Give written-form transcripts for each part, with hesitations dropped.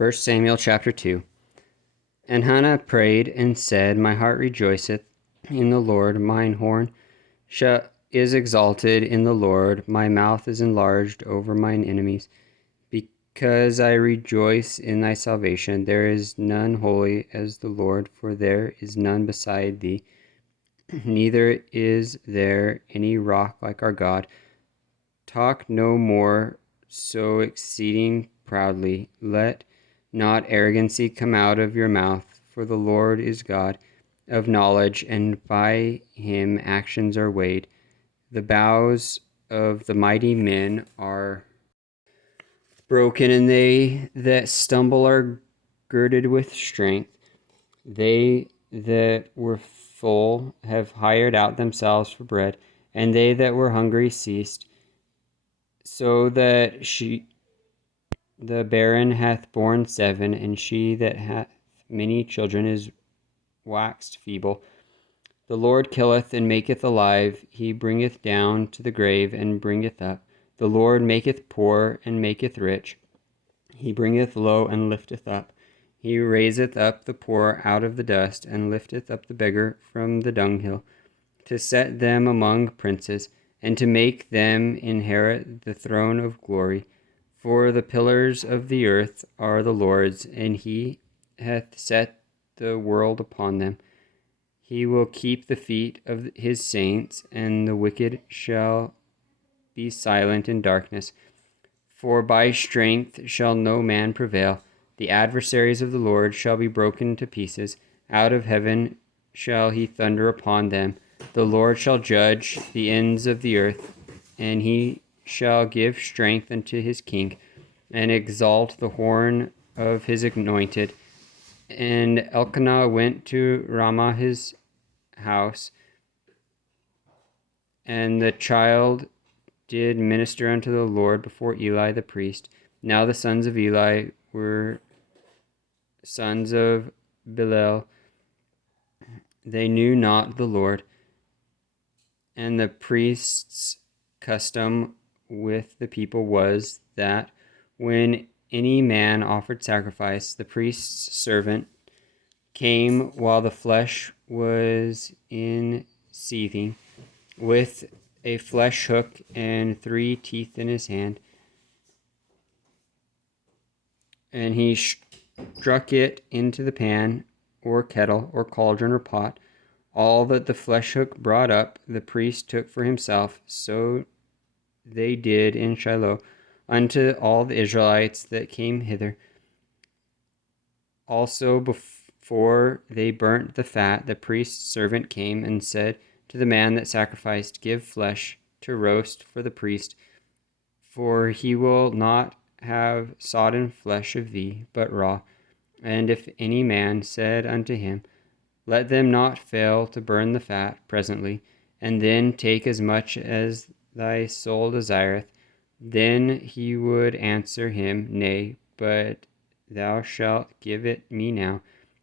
1 Samuel chapter 2. And Hannah prayed and said, My heart rejoiceth in the Lord, mine horn is exalted in the Lord, my mouth is enlarged over mine enemies. Because I rejoice in thy salvation, there is none holy as the Lord, for there is none beside thee. Neither is there any rock like our God. Talk no more so exceeding proudly. Let not arrogancy come out of your mouth, for the Lord is God of knowledge, and by him actions are weighed. The bows of the mighty men are broken, and they that stumble are girded with strength. They that were full have hired out themselves for bread, and they that were hungry ceased. So that the barren hath borne 7, and she that hath many children is waxed feeble. The Lord killeth and maketh alive, he bringeth down to the grave and bringeth up. The Lord maketh poor and maketh rich, he bringeth low and lifteth up. He raiseth up the poor out of the dust, and lifteth up the beggar from the dunghill, to set them among princes, and to make them inherit the throne of glory. For the pillars of the earth are the Lord's, and he hath set the world upon them. He will keep the feet of his saints, and the wicked shall be silent in darkness. For by strength shall no man prevail. The adversaries of the Lord shall be broken to pieces. Out of heaven shall he thunder upon them. The Lord shall judge the ends of the earth, and he shall give strength unto his king, and exalt the horn of his anointed. And Elkanah went to Ramah his house, and the child did minister unto the Lord before Eli the priest. Now the sons of Eli were sons of Belial. They knew not the Lord. And the priest's custom with the people was that when any man offered sacrifice, the priest's servant came while the flesh was in seething, with a flesh hook and 3 teeth in his hand, and he struck it into the pan or kettle or cauldron or pot. All that the flesh hook brought up, the priest took for himself. So they did in Shiloh unto all the Israelites that came hither. Also before they burnt the fat, the priest's servant came and said to the man that sacrificed, Give flesh to roast for the priest, for he will not have sodden flesh of thee, but raw. And if any man said unto him, Let them not fail to burn the fat presently, and then take as much as thy soul desireth, then he would answer him, Nay, but thou shalt give it me now,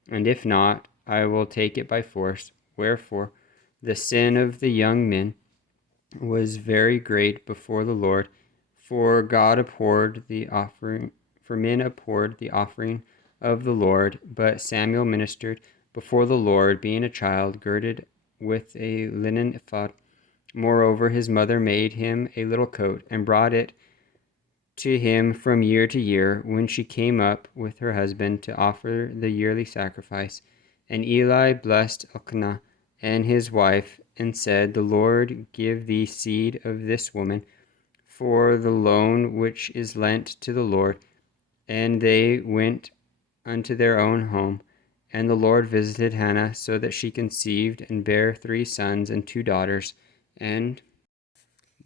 and if not, I will take it by force. Wherefore the sin of the young men was very great before the Lord, for God abhorred the offering, for men abhorred the offering of the Lord. But Samuel ministered before the Lord, being a child, girded with a linen ephod. Moreover, his mother made him a little coat, and brought it to him from year to year, when she came up with her husband to offer the yearly sacrifice. And Eli blessed Elkanah and his wife, and said, The Lord give thee seed of this woman for the loan which is lent to the Lord. And they went unto their own home. And the Lord visited Hannah, so that she conceived and bare 3 sons and 2 daughters. And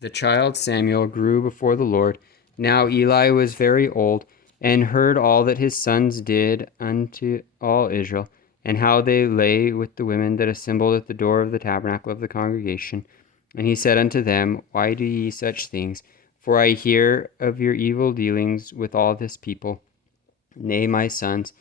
the child Samuel grew before the Lord. Now Eli was very old, and heard all that his sons did unto all Israel, and how they lay with the women that assembled at the door of the tabernacle of the congregation. And he said unto them, Why do ye such things? For I hear of your evil dealings with all this people. Nay, my sons,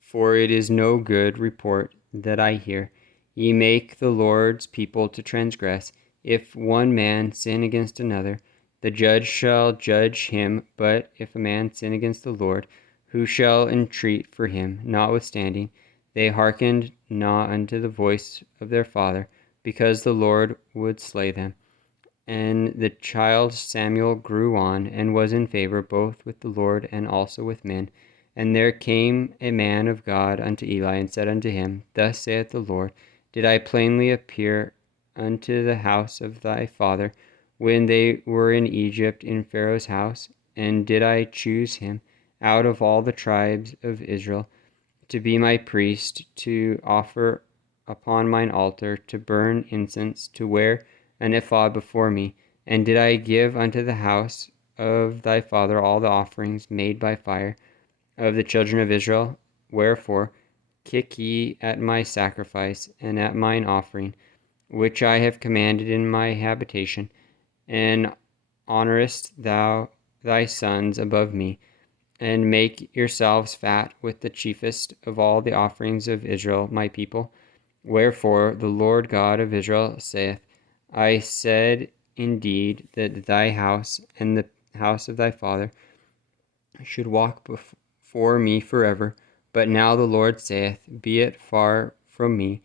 for it is no good report that I hear. Ye make the Lord's people to transgress. If one man sin against another, the judge shall judge him. But if a man sin against the Lord, who shall entreat for him? Notwithstanding, they hearkened not unto the voice of their father, because the Lord would slay them. And the child Samuel grew on, and was in favor both with the Lord and also with men. And there came a man of God unto Eli, and said unto him, Thus saith the Lord, Did I plainly appear unto the house of thy father, when they were in Egypt in Pharaoh's house? And did I choose him out of all the tribes of Israel to be my priest, to offer upon mine altar, to burn incense, to wear an ephod before me? And did I give unto the house of thy father all the offerings made by fire of the children of Israel? Wherefore kick ye at my sacrifice and at mine offering, which I have commanded in my habitation, and honorest thou thy sons above me, and make yourselves fat with the chiefest of all the offerings of Israel my people? Wherefore the Lord God of Israel saith, I said indeed that thy house and the house of thy father should walk before me forever. But now the Lord saith, Be it far from me,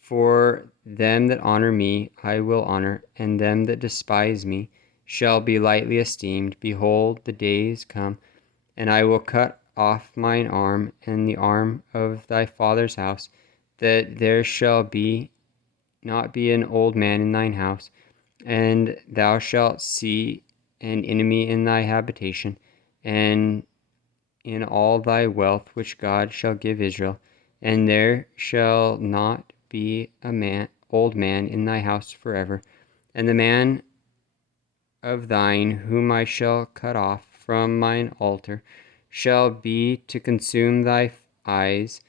for them that honor me I will honor, and them that despise me shall be lightly esteemed. Behold, the days come, and I will cut off mine arm and the arm of thy father's house, that there shall not be an old man in thine house, and thou shalt see an enemy in thy habitation, and in all thy wealth which God shall give Israel, and there shall not be old man in thy house forever. And the man of thine whom I shall cut off from mine altar shall be to consume thy eyes,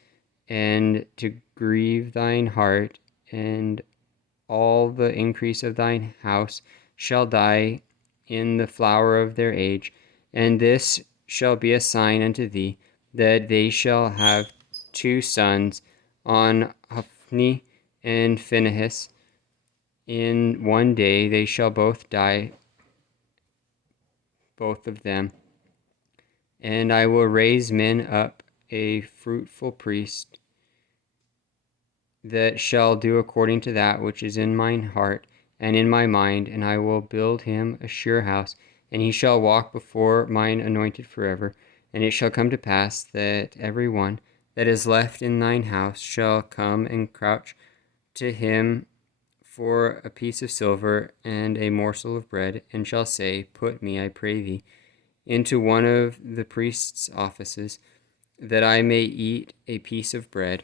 and to grieve thine heart, and all the increase of thine house shall die in the flower of their age. And this shall be a sign unto thee, that they shall have two sons, on Hophni and Phinehas. In one day they shall both die, both of them. And I will raise men up, a fruitful priest, that shall do according to that which is in mine heart and in my mind, and I will build him a sure house, and he shall walk before mine anointed forever. And it shall come to pass that every one that is left in thine house shall come and crouch to him for a piece of silver and a morsel of bread, and shall say, Put me, I pray thee, into one of the priest's offices, that I may eat a piece of bread.